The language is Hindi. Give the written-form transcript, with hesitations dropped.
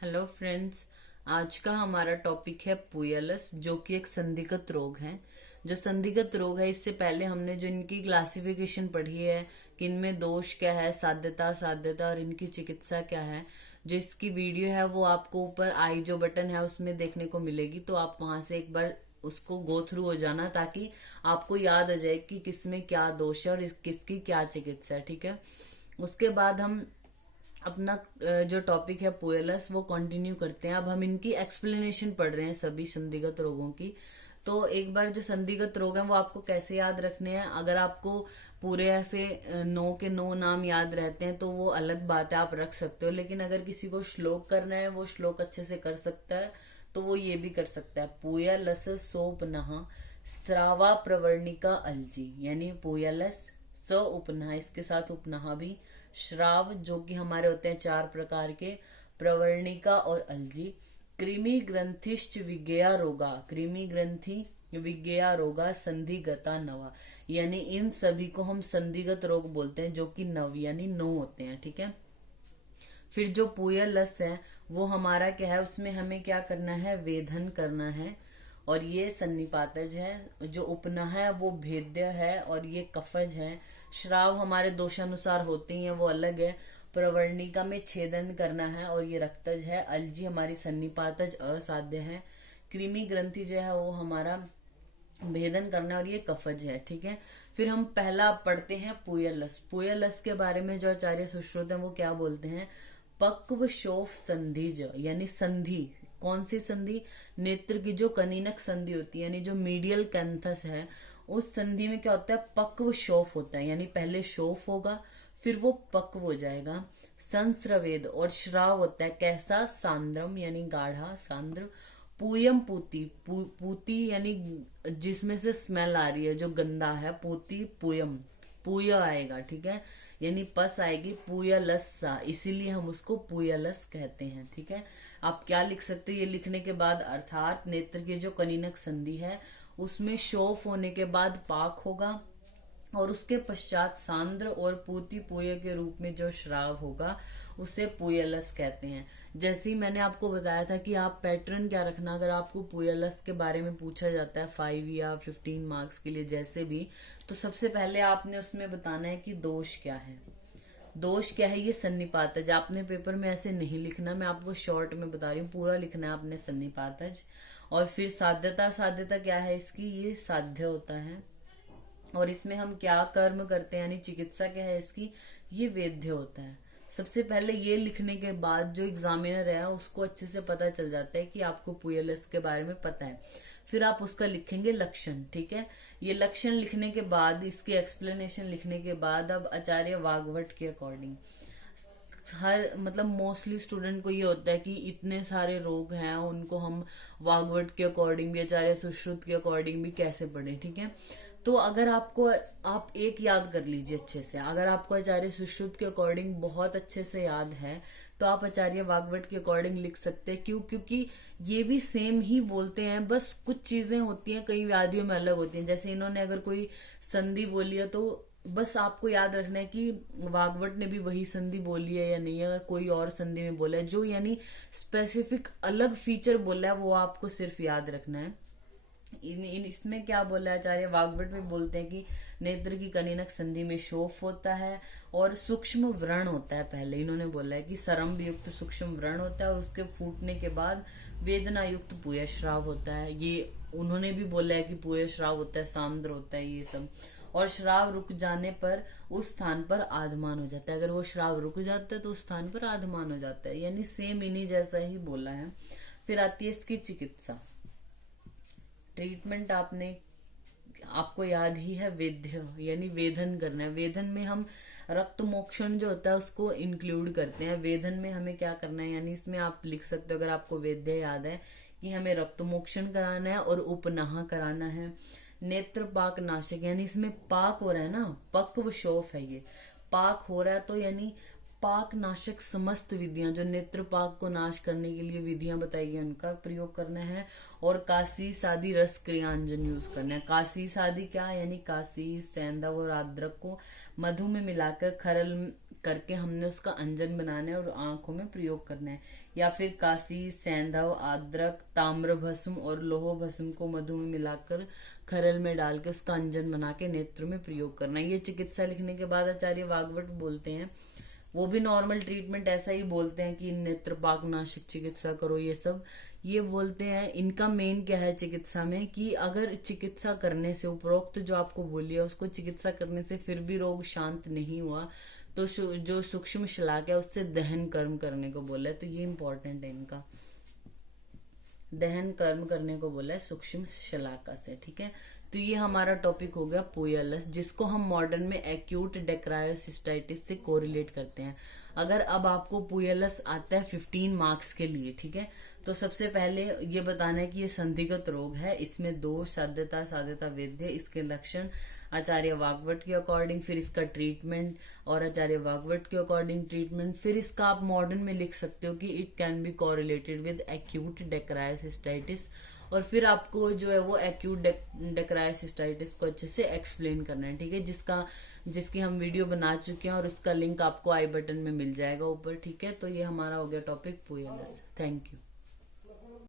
Hello friends. आज का हमारा टॉपिक है पुयलस, जो कि एक संधिगत रोग है। जो संधिगत रोग है, इससे पहले हमने जो इनकी क्लासिफिकेशन पढ़ी है कि इनमें दोष क्या है, साध्यता साध्यता और इनकी चिकित्सा क्या है, जो इसकी वीडियो है वो आपको ऊपर आई जो बटन है उसमें देखने को मिलेगी। तो आप वहां से एक बार उसको गो थ्रू हो जाना, ताकि आपको याद हो जाए कि किसमें क्या दोष है और किसकी क्या चिकित्सा है। ठीक है। उसके बाद हम अपना जो टॉपिक है पुएलस वो कंटिन्यू करते हैं। अब हम इनकी एक्सप्लेनेशन पढ़ रहे हैं सभी संदिग्ध रोगों की। तो एक बार जो संदिग्ध रोग है वो आपको कैसे याद रखने हैं, अगर आपको पूरे ऐसे नो के नो नाम याद रहते हैं तो वो अलग बात है, आप रख सकते हो। लेकिन अगर किसी को श्लोक करना है, वो श्लोक अच्छे से कर सकता है तो वो ये भी कर सकता है। पुयलस सोपनः स्रावा प्रवर्णिका अलजी, यानी पुयलस स उपनः, इसके साथ उपनः भी, श्राव जो कि हमारे होते हैं 4 प्रकार के, प्रवर्णिका और अलजी, कृमि ग्रंथिश्च विज्ञा रोगा, कृमि ग्रंथि विज्ञा रोगा संधिगता नवा, यानी इन सभी को हम संधिगत रोग बोलते हैं, जो कि नव यानी 9 होते हैं। ठीक है। फिर जो पुयलस है वो हमारा क्या है, उसमें हमें क्या करना है, वेधन करना है। और ये सन्निपातज है। जो उपनः है वो भेद्य है और ये कफज है। श्राव हमारे दोषानुसार होते ही है, वो अलग है। प्रवर्णिका में छेदन करना है और ये रक्तज है। अलजी हमारी सन्निपातज असाध्य है। कृमि ग्रंथि जो है वो हमारा भेदन करना है और ये कफज है। ठीक है। फिर हम पहला पढ़ते हैं पुयलस। पुयलस के बारे में जो आचार्य सुश्रुत है वो क्या बोलते हैं, पक्व शोफ संधिज, यानी संधि। कौन सी संधि, नेत्र की जो कनीनक संधि होती है, यानी जो मीडियल कैंथस है, उस संधि में क्या होता है, पक्व शोफ होता है, यानी पहले शोफ होगा फिर वो पक्व हो जाएगा। संस्रवेद और श्राव होता है कैसा, सांद्रम यानी गाढ़ा सांद्र। पूयम पूती, पूती यानी जिसमें से स्मेल आ रही है, जो गंदा है, पूती पूयम, पूय आएगा। ठीक है। यानी पस आएगी, पुयलस्सा, इसीलिए हम उसको पुयलस कहते हैं। ठीक है। आप क्या लिख सकते हो, ये लिखने के बाद अर्थात नेत्र की जो कनीनक संधि है उसमें शोफ होने के बाद पाक होगा और उसके पश्चात सांद्र और पूती पूय के रूप में जो श्राव होगा उसे पुयलस कहते हैं। जैसे ही मैंने आपको बताया था कि आप पैटर्न क्या रखना, अगर आपको पुयलस के बारे में पूछा जाता है 5 या 15 मार्क्स के लिए जैसे भी, तो सबसे पहले आपने उसमें बताना है कि दोष क्या है। दोष क्या है, ये सन्निपातज। आपने पेपर में ऐसे नहीं लिखना, मैं आपको शॉर्ट में बता रही हूँ, पूरा लिखना है आपने सन्निपातज। और फिर साध्यता, साध्यता क्या है इसकी, ये साध्य होता है। और इसमें हम क्या कर्म करते हैं, यानी चिकित्सा क्या है इसकी, ये वेद्य होता है। सबसे पहले ये लिखने के बाद जो एग्जामिनर है उसको अच्छे से पता चल जाता है कि आपको पुयलस के बारे में पता है। फिर आप उसका लिखेंगे लक्षण। ठीक है। ये लक्षण लिखने के बाद, इसकी एक्सप्लेनेशन लिखने के बाद, अब आचार्य वाग्भट के अकॉर्डिंग हर मतलब मोस्टली स्टूडेंट को ये होता है कि इतने सारे रोग हैं, उनको हम वाग्भट के अकॉर्डिंग भी, आचार्य सुश्रुत के अकॉर्डिंग भी कैसे पढ़े। ठीक है। तो अगर आपको, आप एक याद कर लीजिए अच्छे से, अगर आपको आचार्य सुश्रुत के अकॉर्डिंग बहुत अच्छे से याद है तो आप आचार्य वाग्भट के अकॉर्डिंग लिख सकते हैं। क्यों, क्योंकि ये भी सेम ही बोलते हैं, बस कुछ चीजें होती हैं कई व्याधियों में अलग होती हैं। जैसे इन्होंने अगर कोई संधि बोली है तो बस आपको याद रखना है कि वाग्भट ने भी वही संधि बोली है या नहीं है, कोई और संधि में बोला है, जो यानी स्पेसिफिक अलग फीचर बोला है वो आपको सिर्फ याद रखना है। इसमें क्या बोला है, आचार्य वाग्भट में बोलते हैं कि नेत्र की कनीनक संधि में शोफ होता है और सूक्ष्म व्रण होता है। पहले इन्होंने बोला है कि सरम्भ युक्त सूक्ष्म व्रण होता है और उसके फूटने के बाद वेदना युक्त पुयश्राव होता है। ये उन्होंने भी बोला है कि पुयश्राव होता है, सांद्र होता है, ये सब। और श्राव रुक जाने पर उस स्थान पर आधमान हो जाता है। अगर वो श्राव रुक जाता है तो उस स्थान पर आधमान हो जाता है, यानी सेम इन्हीं जैसा ही बोला है। फिर आती है इसकी चिकित्सा। ट्रीटमेंट आपको याद ही है, वेद्य यानी वेधन करना है। वेधन में हम रक्त मोक्षण जो होता है उसको इंक्लूड करते हैं। वेधन में हमें क्या करना है, यानी इसमें आप लिख सकते हो अगर आपको वेद्य याद है कि हमें रक्त मोक्षण कराना है और उपनाह कराना है। नेत्र पाक नाशक, यानी इसमें पाक हो रहा है ना, पक्व शोफ है, ये पाक हो रहा है तो यानी पाक नाशक समस्त विधियां, जो नेत्र पाक को नाश करने के लिए विधियां बताई गई उनका प्रयोग करना है। और काशी सादी रस क्रियांजन यूज करना है। काशी सादी क्या, यानी काशी, सेंधव और अदरक को मधु में मिलाकर करके हमने उसका अंजन बनाना है और आंखों में प्रयोग करना है। या फिर कासी, सैंधव, अदरक, ताम्र भस्म और लोह भस्म को मधु में मिलाकर खरल में डाल के उसका अंजन बना के नेत्र में प्रयोग करना है। ये चिकित्सा लिखने के बाद आचार्य वाग्भट बोलते हैं, वो भी नॉर्मल ट्रीटमेंट ऐसा ही बोलते हैं कि नेत्रपाक नाशक चिकित्सा करो, ये सब ये बोलते हैं। इनका मेन क्या है चिकित्सा में कि अगर चिकित्सा करने से उपरोक्त जो आपको बोली है उसको चिकित्सा करने से फिर भी रोग शांत नहीं हुआ तो जो सूक्ष्म शलाका है उससे दहन कर्म करने को बोला है। तो ये इंपॉर्टेंट है इनका, दहन कर्म करने को बोला है सूक्ष्म शलाका से, ठीक है। तो ये हमारा टॉपिक हो गया पुयलस, जिसको हम मॉडर्न में एक्यूट डेक्रायोसिस्टाइटिस से कोरिलेट करते हैं। अगर अब आपको पुयलस आता है 15 मार्क्स के लिए, ठीक है, तो सबसे पहले ये बताना है कि ये संधिगत रोग है, इसमें दोष, साध्यता, साध्यता वेद्य, इसके लक्षण आचार्य वाग्भट के अकॉर्डिंग, फिर इसका ट्रीटमेंट और आचार्य वाग्भट के अकॉर्डिंग ट्रीटमेंट। फिर इसका आप मॉडर्न में लिख सकते हो कि it can be correlated with acute dacryocystitis, और फिर आपको जो है वो एक्यूट डेक्रायोसिस्टाइटिस को अच्छे से एक्सप्लेन करना है, ठीक है, जिसकी हम वीडियो बना चुके हैं और उसका लिंक आपको आई बटन में मिल जाएगा ऊपर, ठीक है। तो ये हमारा हो गया टॉपिक पुयलस। Thank you.